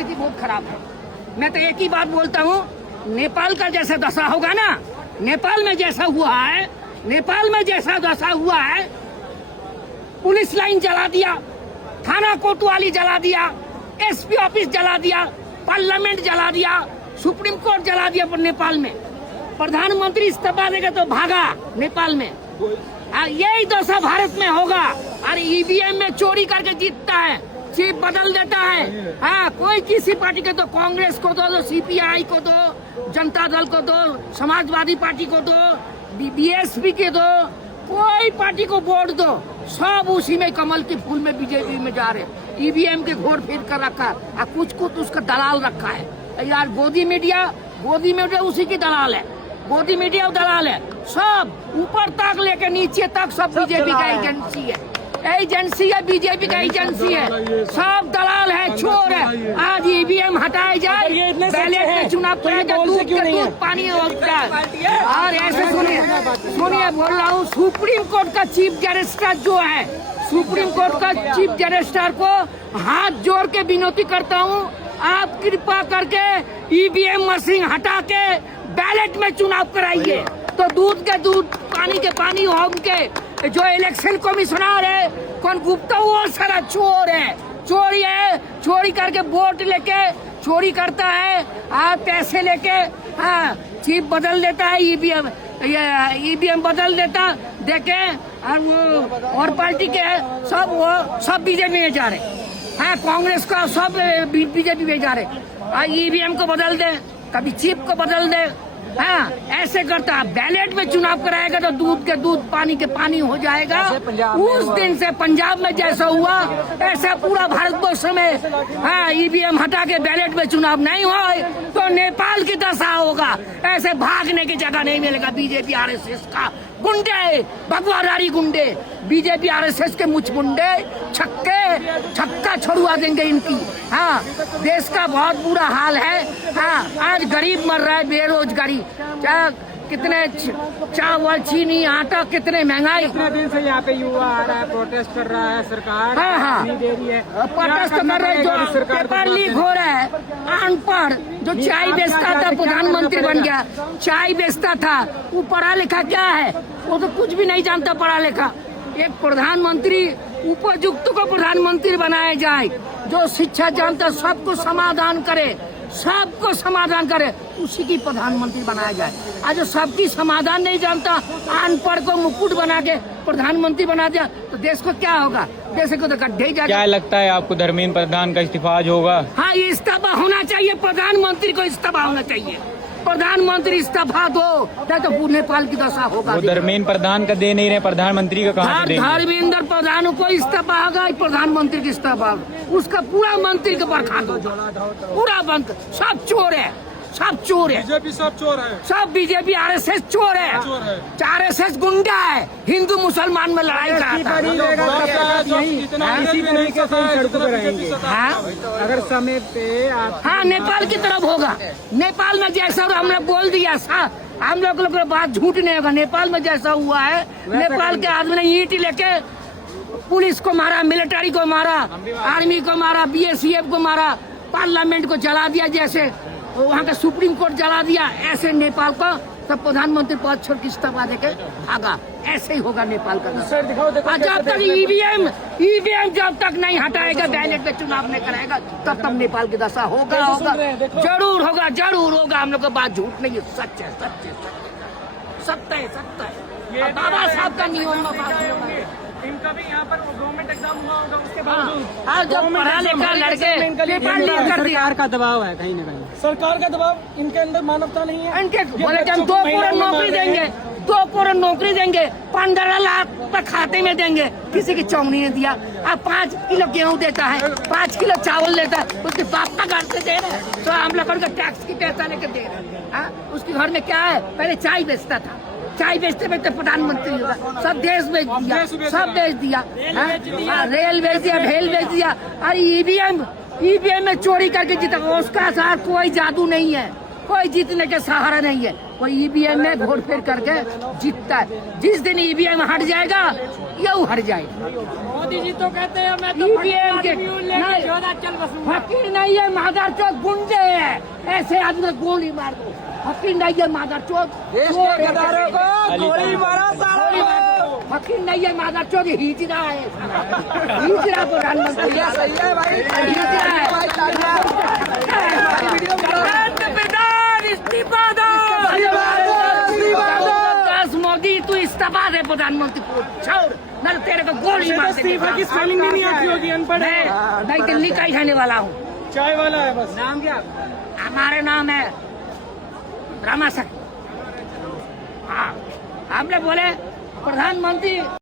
स्थिति बहुत खराब है। मैं तो एक ही बात बोलता हूँ, नेपाल का जैसा दशा होगा ना, नेपाल में जैसा हुआ है, नेपाल में जैसा दशा हुआ है, पुलिस लाइन जला दिया, थाना कोतवाली जला दिया, एसपी ऑफिस जला दिया, पार्लियामेंट जला दिया, सुप्रीम कोर्ट जला दिया नेपाल में। प्रधानमंत्री इस्तीफा देगा तो भागा नेपाल में। यही दशा भारत में होगा। अरे ईवीएम में चोरी करके जीतता है, चिप बदल देता है। हाँ, कोई किसी पार्टी के, तो कांग्रेस को दो, सीपीआई को दो, जनता दल को दो, समाजवादी पार्टी को दो, बीएसपी के दो, कोई पार्टी को वोट दो, सब उसी में कमल के फूल में बीजेपी में जा रहे। ईवीएम के घोर फेर कर रखा है, कुछ कुछ उसका दलाल रखा है यार। गोदी मीडिया उसी की दलाल है, गोदी मीडिया दलाल है। सब ऊपर तक लेके नीचे तक सब बीजेपी का एजेंसी है, बीजेपी का एजेंसी है। सब दलाल है, चोर है। आज ईवीएम हटाए जाए, बैलेट में चुनाव कराएगा, दूध के दूध पानी होता है। और ऐसे सुनिए बोल रहा हूँ, सुप्रीम कोर्ट का चीफ रजिस्ट्रार जो है, सुप्रीम कोर्ट का चीफ रजिस्ट्रार को हाथ जोड़ के विनती करता हूँ, आप कृपा करके ईवीएम मशीन हटा के बैलेट में चुनाव कराइए, तो दूध के दूध पानी के पानी होंगे। जो इलेक्शन कमिश्नर है कौन गुप्ता, वो सारा चोर है, चोरी है। चोरी करके वोट लेके चोरी करता है, पैसे लेके चिप बदल देता है, ईवीएम बदल देता देके, और वो और पार्टी के सब बीजेपी में जा रहे हैं। कांग्रेस का सब बीजेपी में जा रहे। ईवीएम को बदल दे, कभी चिप को बदल दे। ऐसे करता है। बैलेट में चुनाव कराएगा तो दूध के दूध पानी के पानी हो जाएगा। उस दिन से पंजाब में जैसा हुआ, ऐसा पूरा भारतवर्ष में ईवीएम हटा के बैलेट में चुनाव नहीं हो तो नेपाल की दशा होगा। ऐसे भागने की जगह नहीं मिलेगा। बीजेपी आरएसएस का गुंडे, भगवाधारी गुंडे, बीजेपी आरएसएस के मुछ गुंडे, छक्का छुड़वा देंगे इनकी। देश का बहुत बुरा हाल है। आज गरीब मर रहा है, बेरोजगारी, कितने चावल, चीनी, आटा, कितने महंगाई। कितने दिन से यहाँ पे युवा आ रहा है, प्रोटेस्ट कर रहा है, सरकार नहीं दे रही है, प्रोटेस्ट कर रहे हैं। जो पेपर लीक हो रहा है, अनपढ़ जो चाय बेचता था प्रधानमंत्री बन गया, चाय बेचता था, वो पढ़ा लिखा क्या है? वो तो कुछ भी नहीं जानता पढ़ा लिखा। एक प्रधानमंत्री, उपयुक्त को प्रधानमंत्री बनाया जाए, जो शिक्षा जानता, सबको समाधान करे, सबको समाधान करे, उसी की प्रधानमंत्री बनाया जाए। आज जो सबकी समाधान नहीं जानता, अनपढ़ को मुकुट बना के प्रधानमंत्री बना दिया तो देश को क्या होगा? देश को तो गड्ढे ही जाएगा। क्या लगता है आपको, धर्मेंद्र प्रधान का इस्तीफा आज होगा? हाँ, ये इस्तीफा होना चाहिए, प्रधानमंत्री को इस्तीफा होना चाहिए। प्रधानमंत्री इस्तीफा दो, तो नेपाल की दशा होगा। वो धर्मेंद्र प्रधान का दे नहीं रहे, प्रधानमंत्री का कहाँ से? धर्मेंद्र प्रधान को इस्तीफा होगा, प्रधानमंत्री की इस्तीफा, उसका पूरा मंत्री के बरखास्त हो, पूरा बंद। सब चोर है, सब चोर है, बीजेपी सब चोर है, सब बीजेपी आरएसएस चोर है, आरएसएस गुंडा है, हिंदू मुसलमान में लड़ाई कराता है। अगर समय पे नेपाल की तरफ होगा। नेपाल में जैसा हमने बोल दिया, हम लोग बात झूठ नहीं होगा। नेपाल में जैसा हुआ है, नेपाल के आदमी ने ईंट लेके पुलिस को मारा, मिलिट्री को मारा, आर्मी को मारा, बीएसएफ को मारा, पार्लियामेंट को जला दिया, जैसे वहाँ का सुप्रीम कोर्ट जला दिया, ऐसे नेपाल को सब प्रधानमंत्री पद छोड़ के इस्तीफा देके आगा। ऐसे ही होगा नेपाल का। जब तक ईवीएम जब तक नहीं हटाएगा, बैलेट में चुनाव नहीं कराएगा, तब तक नेपाल की दशा होगा, जरूर होगा, जरूर होगा। हम लोग का बात झूठ नहीं है, सच है, सत्य है। बाबा साहब का नियम, इनका भी यहाँ पर गवर्नमेंट एग्जाम हुआ होगा, उसके बाद जब पढ़ा लिखा लड़के पेपर लीक कर दिया। सरकार का दबाव है, कहीं न कहीं सरकार का दबाव, इनके अंदर मानवता नहीं है। इनके बोले कि हम 2 करोड़ नौकरी देंगे, 2 करोड़ नौकरी देंगे, 15 लाख पर खाते में देंगे। किसी की चौनी ने दिया। अब 5 किलो गेहूँ देता है, 5 किलो चावल देता है, उसके बाप का घर से दे रहे हैं, तो हम लोग टैक्स की पैसा लेके दे रहे हैं। उसके घर में क्या है? पहले चाय बेचता था, चाय बेचते बेचते प्रधानमंत्री होगा। सब देश बेच दिया, सब बेच दिया, रेल बेच दिया, भेल बेच दिया। और ईवीएम में चोरी करके जीता, उसका साथ कोई जादू नहीं है, कोई जीतने के सहारा नहीं है। कोई ईवीएम में वोट फेर करके जीतता है। जिस दिन ईवीएम हट जाएगा ये हट जाएगा। मोदी जी तो कहते हैं मैं तो ईवीएम के चल बसूंगा। फकीर नहीं है, मादर चौथ गुंडे है। ऐसे आदमी गोली मार दो। फकीर नहीं है, मादर चौथ गद्दारों को गोली मारो सालों को। फकीर नहीं है, मादर चौथ हिजरा है। हिजरा प्रधानमंत्री सही है भाई, हिजरा है। इस्तीफा दो। मोदी तू इस्तीफा दे प्रधानमंत्री को, छोड़ न तेरे को गोली मार दे। इस्तीफा की स्पेलिंग भी नहीं आती होगी, अनपढ़ है। मैं दिल्ली का ही रहने वाला हूँ। चाय वाला है बस। नाम क्या? हमारे नाम है रामाशक्ति। हाँ, हमने बोले प्रधानमंत्री